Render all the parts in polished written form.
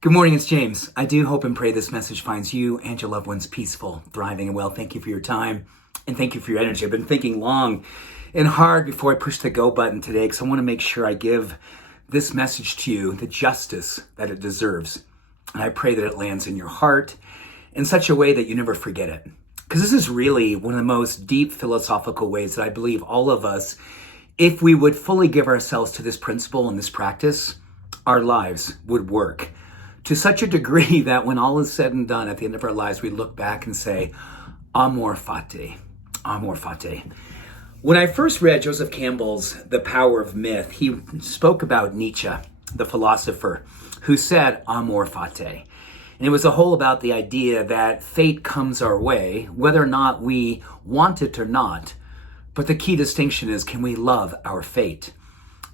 Good morning, it's James. I do hope and pray this message finds you and your loved ones peaceful, thriving, and well. Thank you for your time and thank you for your energy. I've been thinking long and hard before I push the go button today because I want to make sure I give this message to you the justice that it deserves. And I pray that it lands in your heart in such a way that you never forget it. Because this is really one of the most deep philosophical ways that I believe all of us, if we would fully give ourselves to this principle and this practice, our lives would work to such a degree that when all is said and done at the end of our lives, we look back and say, Amor fati, Amor fati. When I first read Joseph Campbell's The Power of Myth, he spoke about Nietzsche, the philosopher, who said Amor fati. And it was a whole about the idea that fate comes our way, whether or not we want it or not. But the key distinction is, can we love our fate?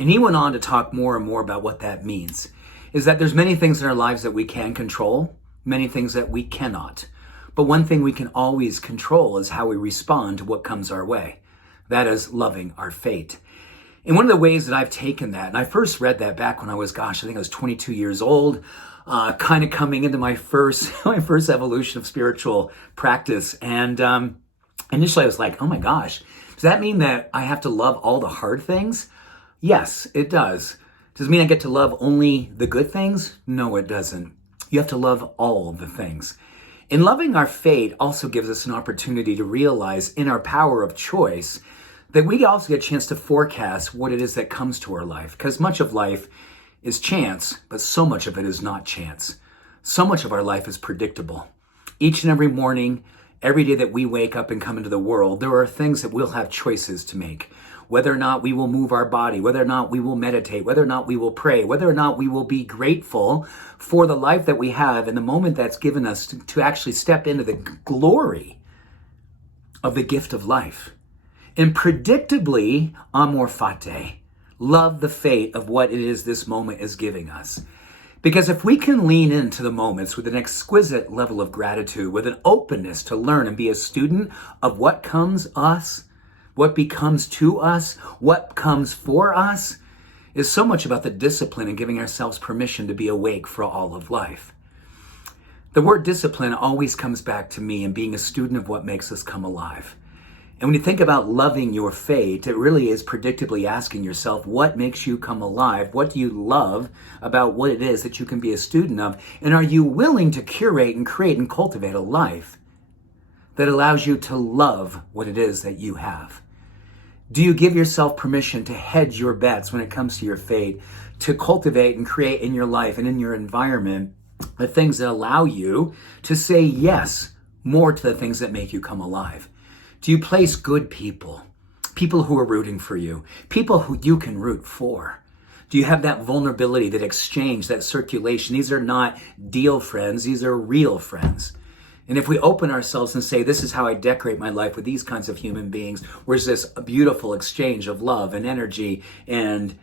And he went on to talk more and more about what that means. Is that there's many things in our lives that we can control, many things that we cannot. But one thing we can always control is how we respond to what comes our way. That is loving our fate. And one of the ways that I've taken that, and I first read that back when I was, I think I was 22 years old, kind of coming into my first evolution of spiritual practice. And initially I was like, oh my gosh, does that mean that I have to love all the hard things? Yes, it does. Does it mean I get to love only the good things? No, it doesn't. You have to love all the things. And loving our fate also gives us an opportunity to realize in our power of choice that we also get a chance to forecast what it is that comes to our life. Because much of life is chance, but so much of it is not chance. So much of our life is predictable. Each and every morning, every day that we wake up and come into the world, there are things that we'll have choices to make. Whether or not we will move our body, whether or not we will meditate, whether or not we will pray, whether or not we will be grateful for the life that we have and the moment that's given us to actually step into the glory of the gift of life. And predictably, amor fati, love the fate of what it is this moment is giving us. Because if we can lean into the moments with an exquisite level of gratitude, with an openness to learn and be a student of what comes us, what becomes to us, what comes for us, is so much about the discipline and giving ourselves permission to be awake for all of life. The word discipline always comes back to me and being a student of what makes us come alive. And when you think about loving your fate, it really is predictably asking yourself, what makes you come alive? What do you love about what it is that you can be a student of? And are you willing to curate and create and cultivate a life that allows you to love what it is that you have? Do you give yourself permission to hedge your bets when it comes to your fate, to cultivate and create in your life and in your environment the things that allow you to say yes more to the things that make you come alive? Do you place good people, people who are rooting for you, people who you can root for? Do you have that vulnerability, that exchange, that circulation? These are not deal friends, these are real friends. And if we open ourselves and say, this is how I decorate my life with these kinds of human beings, where's this beautiful exchange of love and energy and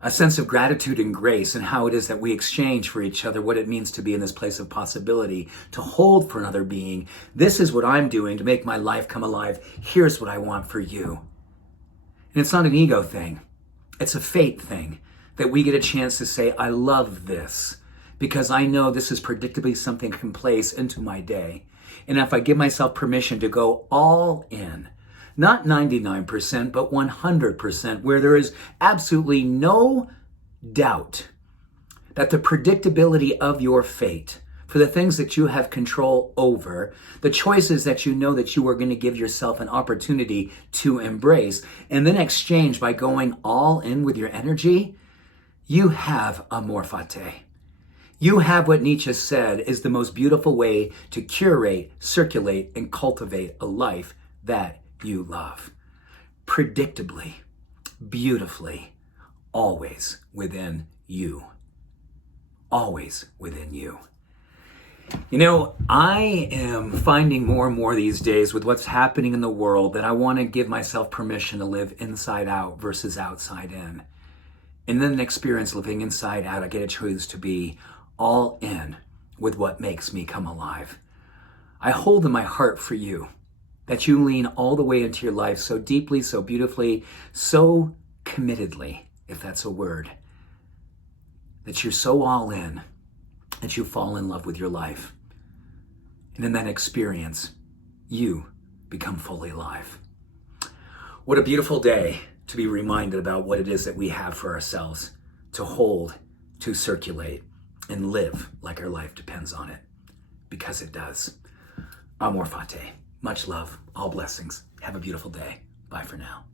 a sense of gratitude and grace, and how it is that we exchange for each other, what it means to be in this place of possibility, to hold for another being. This is what I'm doing to make my life come alive. Here's what I want for you. And it's not an ego thing. It's a fate thing that we get a chance to say, I love this, because I know this is predictably something I can place into my day. And if I give myself permission to go all in, not 99%, but 100%, where there is absolutely no doubt that the predictability of your fate, for the things that you have control over, the choices that you know that you are going to give yourself an opportunity to embrace, and then exchange by going all in with your energy, you have amor fati. You have what Nietzsche said is the most beautiful way to curate, circulate, and cultivate a life that you love. Predictably, beautifully, always within you. Always within you. You know, I am finding more and more these days with what's happening in the world that I want to give myself permission to live inside out versus outside in. And then experience living inside out, I get a choice to be all in with what makes me come alive. I hold in my heart for you that you lean all the way into your life so deeply, so beautifully, so committedly, if that's a word, that you're so all in that you fall in love with your life. And in that experience, you become fully alive. What a beautiful day to be reminded about what it is that we have for ourselves, to hold, to circulate, and live like our life depends on it, because it does. Amor fati. Much love, all blessings. Have a beautiful day. Bye for now.